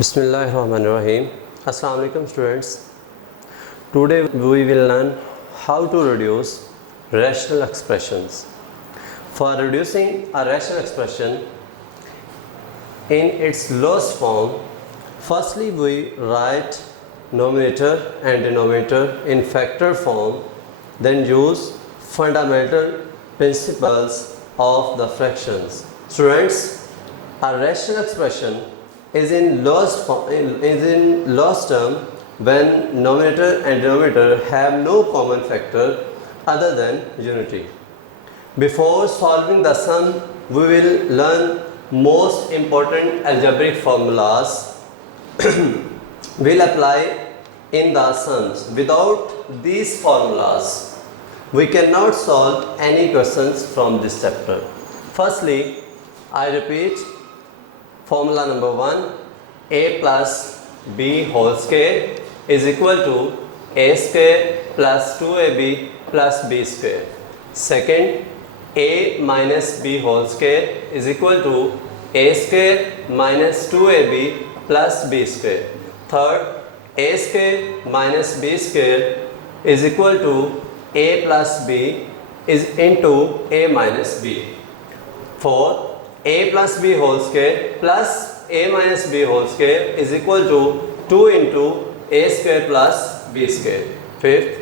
Bismillahirrahmanirrahim. Assalamu alaikum students. Today we will learn how to reduce rational expressions. For reducing a rational expression in its lowest form, firstly we write numerator and denominator in factor form, then use fundamental principles of the fractions. Students, a rational expression is in lowest term when numerator and denominator have no common factor other than unity. Before solving the sum, we will learn most important algebraic formulas will apply in the sums. Without these formulas, we cannot solve any questions from this chapter. Firstly, I repeat, formula number 1, a plus b whole square is equal to a square plus 2ab plus b square. Second, a minus b whole square is equal to a square minus 2ab plus b square. Third, a square minus b square is equal to a plus b is into a minus b. Fourth, a plus b whole square plus a minus b whole square is equal to 2 into a square plus b square. Fifth,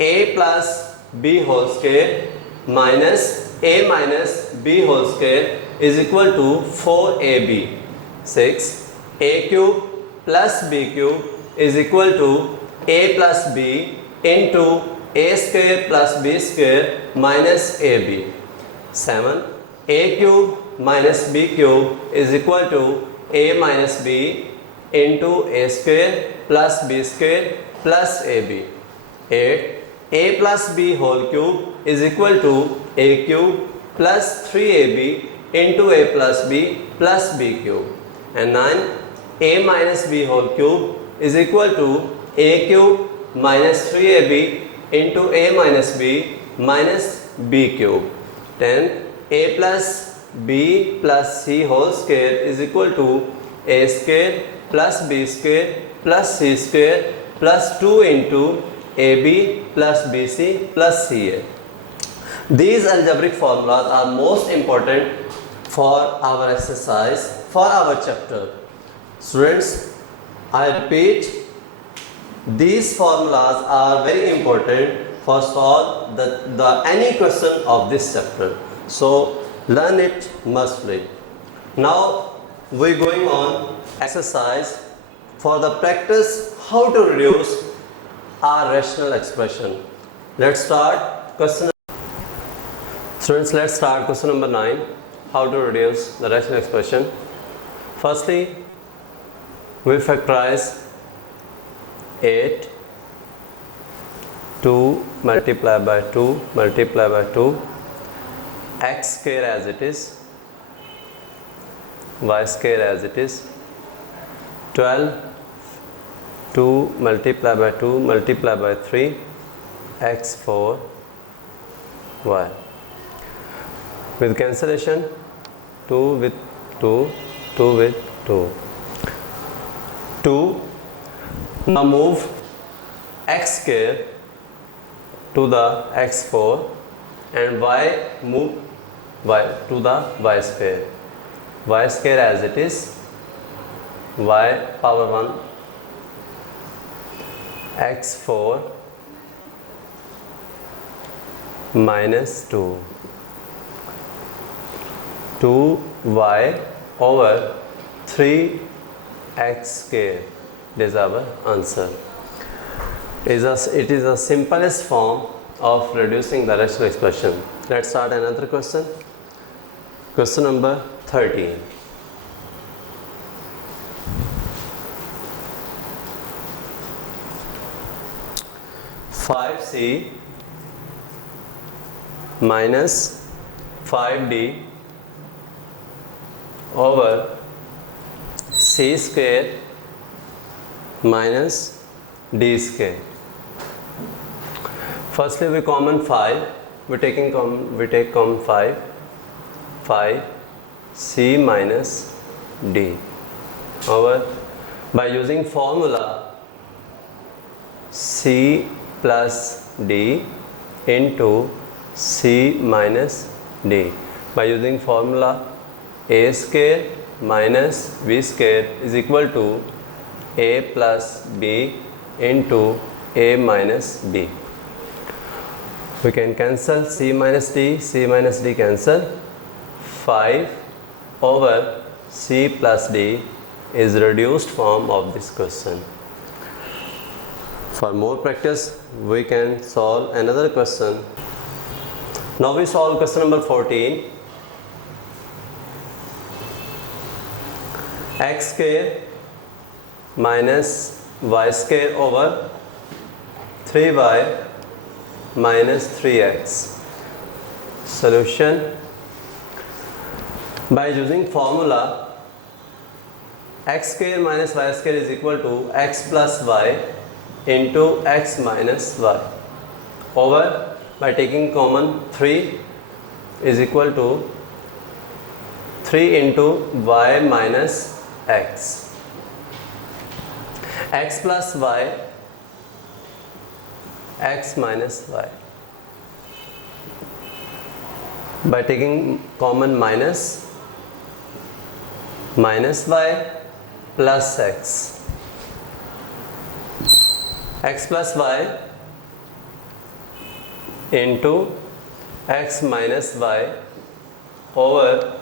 a plus b whole square minus a minus b whole square is equal to 4ab. Sixth, a cube plus b cube is equal to a plus b into a square plus b square minus ab. 7, a cube minus b cube is equal to a minus b into a square plus b square plus ab. 8, a plus b whole cube is equal to a cube plus 3ab into a plus b cube. And 9, a minus b whole cube is equal to a cube minus 3ab into a minus b cube. 10, a plus b plus c whole square is equal to a square plus b square plus c square plus 2 into ab plus bc plus ca. These algebraic formulas are most important for our exercise, for our chapter. Students, I repeat, these formulas are very important for solve any question of this chapter. So learn it mustly. Now we going on exercise for the practice how to reduce a rational expression. Let's start question. Students, let's start question number 9. How to reduce the rational expression. Firstly, we factorize 8, 2 multiplied by 2 multiplied by 2, x square as it is, y square as it is, 12, 2 multiplied by 2 multiplied by 3, x 4, y. With cancellation, 2 with 2, 2 with 2. 2. Now move x square to the x4 and y move y to the y square. Y square as it is, y power 1, x4 minus 2, 2y over 3x square. This is our answer. It is the simplest form of reducing the rational expression. Let's start another question. Question number 13. (5c minus 5d over c square minus d square). Firstly, we common 5. We take common 5. 5 c minus d over By using formula C plus D into C minus D. By using formula A square minus B square is equal to A plus B into A minus B. We can cancel C minus D cancel. 5 over C plus D is reduced form of this question. For more practice, we can solve another question. Now we solve question number 14. X square minus y square over 3y minus 3x. Solution. By using formula x square minus y square is equal to x plus y into x minus y over, by taking common, 3 is equal to 3 into y minus x. X plus y, x minus y. By taking common minus y plus x. X plus y into x minus y over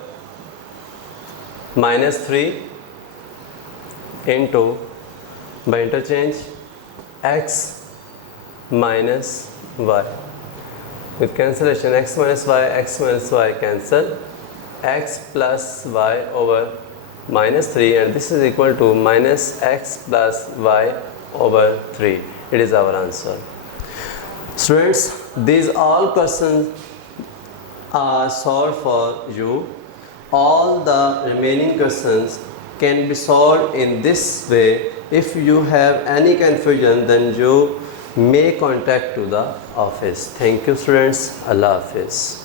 minus 3 into, by interchange, x minus y. With cancellation, x minus y cancel, x plus y over minus 3, and this is equal to minus x plus y over 3. It is our answer. Students, these all questions are solved for you. All the remaining questions can be solved in this way. If you have any confusion, then you may contact to the office. Thank you, students. Allah Hafiz.